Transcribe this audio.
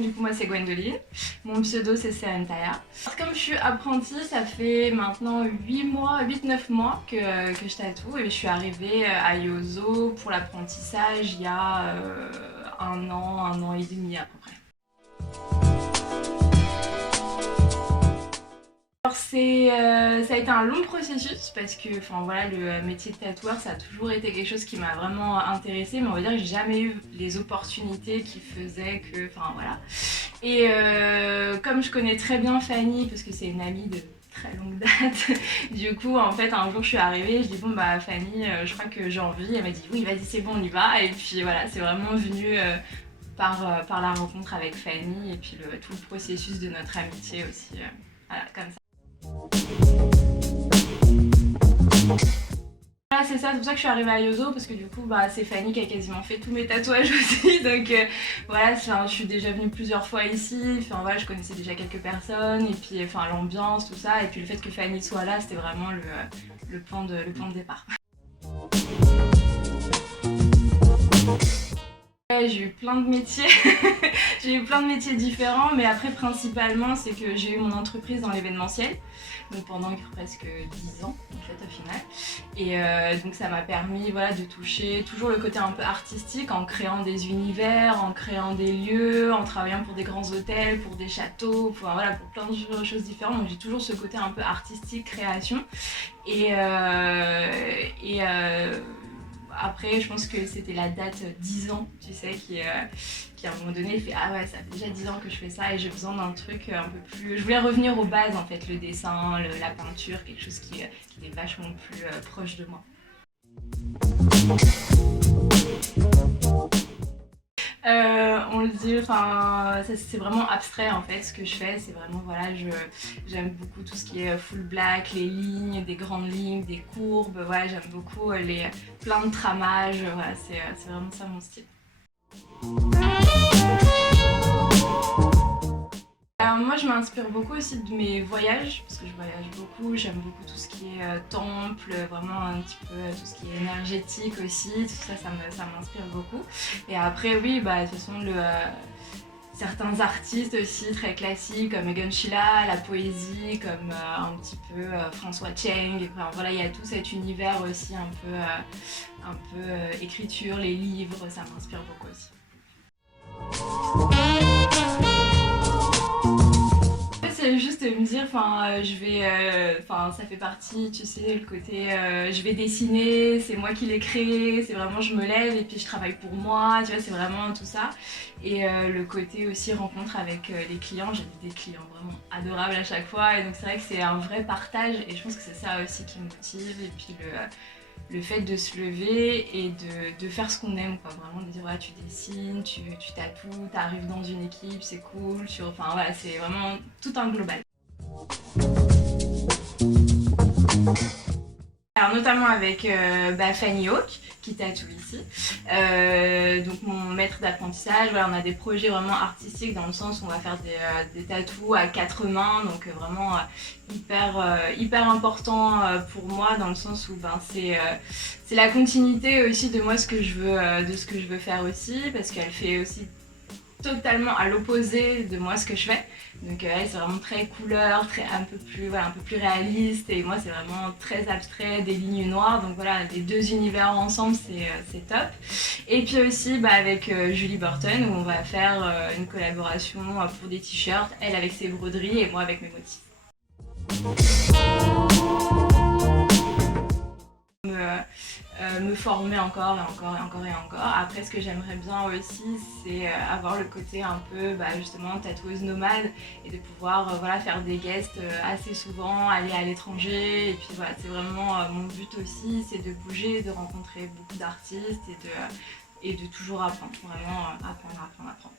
Donc du coup moi c'est Gwendoline, mon pseudo c'est Serentaya. Comme je suis apprentie, ça fait maintenant 8-9 mois que je tatoue et je suis arrivée à Yozo pour l'apprentissage il y a un an et demi à peu près. Alors ça a été un long processus parce que voilà, le métier de tatoueur ça a toujours été quelque chose qui m'a vraiment intéressée, mais on va dire que j'ai jamais eu les opportunités qui faisaient que, voilà. Et comme je connais très bien Fanny parce que c'est une amie de très longue date, du coup en fait un jour je suis arrivée, je dis bon bah Fanny je crois que j'ai envie, elle m'a dit oui vas-y c'est bon on y va, et puis voilà c'est vraiment venu par la rencontre avec Fanny et puis tout le processus de notre amitié aussi, voilà comme ça. Voilà, c'est ça, c'est pour ça que je suis arrivée à Yozo parce que du coup c'est Fanny qui a quasiment fait tous mes tatouages aussi, donc voilà, je suis déjà venue plusieurs fois ici, voilà, je connaissais déjà quelques personnes et puis l'ambiance, tout ça, et puis le fait que Fanny soit là c'était vraiment le point de départ. J'ai eu plein de métiers, j'ai eu plein de métiers différents, mais après principalement c'est que j'ai eu mon entreprise dans l'événementiel, donc pendant presque 10 ans en fait au final, et donc ça m'a permis voilà, de toucher toujours le côté un peu artistique en créant des univers, en créant des lieux, en travaillant pour des grands hôtels, pour des châteaux, voilà, pour plein de choses différentes, donc j'ai toujours ce côté un peu artistique, création, et après, je pense que c'était la date 10 ans, tu sais, qui à un moment donné fait ah ouais, ça fait déjà 10 ans que je fais ça et j'ai besoin d'un truc un peu plus. Je voulais revenir aux bases en fait, le dessin, la peinture, quelque chose qui est vachement plus proche de moi. On le dit, c'est vraiment abstrait en fait ce que je fais, c'est vraiment voilà, j'aime beaucoup tout ce qui est full black, les lignes, des grandes lignes, des courbes, voilà, j'aime beaucoup plein de tramages, voilà, c'est vraiment ça mon style. Alors moi je m'inspire beaucoup aussi de mes voyages, parce que je voyage beaucoup, j'aime beaucoup tout ce qui est temple, vraiment un petit peu tout ce qui est énergétique aussi, tout ça, ça m'inspire beaucoup. Et après oui, de toute façon certains artistes aussi très classiques comme Egon Schiele, la poésie, comme un petit peu François Cheng, voilà, il y a tout cet univers aussi un peu écriture, les livres, ça m'inspire beaucoup aussi. C'est juste me dire, ça fait partie, tu sais, le côté je vais dessiner, c'est moi qui l'ai créé, c'est vraiment je me lève et puis je travaille pour moi, tu vois, c'est vraiment tout ça. Et le côté aussi rencontre avec les clients, j'ai des clients vraiment adorables à chaque fois, et donc c'est vrai que c'est un vrai partage et je pense que c'est ça aussi qui me motive, et puis le fait de se lever et de faire ce qu'on aime, quoi. Vraiment de dire voilà, tu dessines, tu tatoues, t'arrives dans une équipe, c'est cool, voilà, c'est vraiment tout un global. Alors notamment avec Fanny Hawk qui tatoue ici, donc mon maître d'apprentissage, voilà, on a des projets vraiment artistiques dans le sens où on va faire des tatous à 4 mains, donc vraiment hyper important pour moi dans le sens où c'est la continuité aussi de moi de ce que je veux faire aussi, parce qu'elle fait aussi totalement à l'opposé de moi ce que je fais, donc elle c'est vraiment très couleur, un peu plus réaliste, et moi c'est vraiment très abstrait, des lignes noires, donc voilà, les deux univers ensemble c'est top. Et puis aussi avec Julie Burton où on va faire une collaboration pour des t-shirts, elle avec ses broderies et moi avec mes motifs. Me former encore et encore et encore et encore. Après, ce que j'aimerais bien aussi, c'est avoir le côté un peu justement tatoueuse nomade et de pouvoir faire des guests assez souvent, aller à l'étranger, et puis voilà, c'est vraiment mon but aussi, c'est de bouger, de rencontrer beaucoup d'artistes et de toujours apprendre, vraiment apprendre.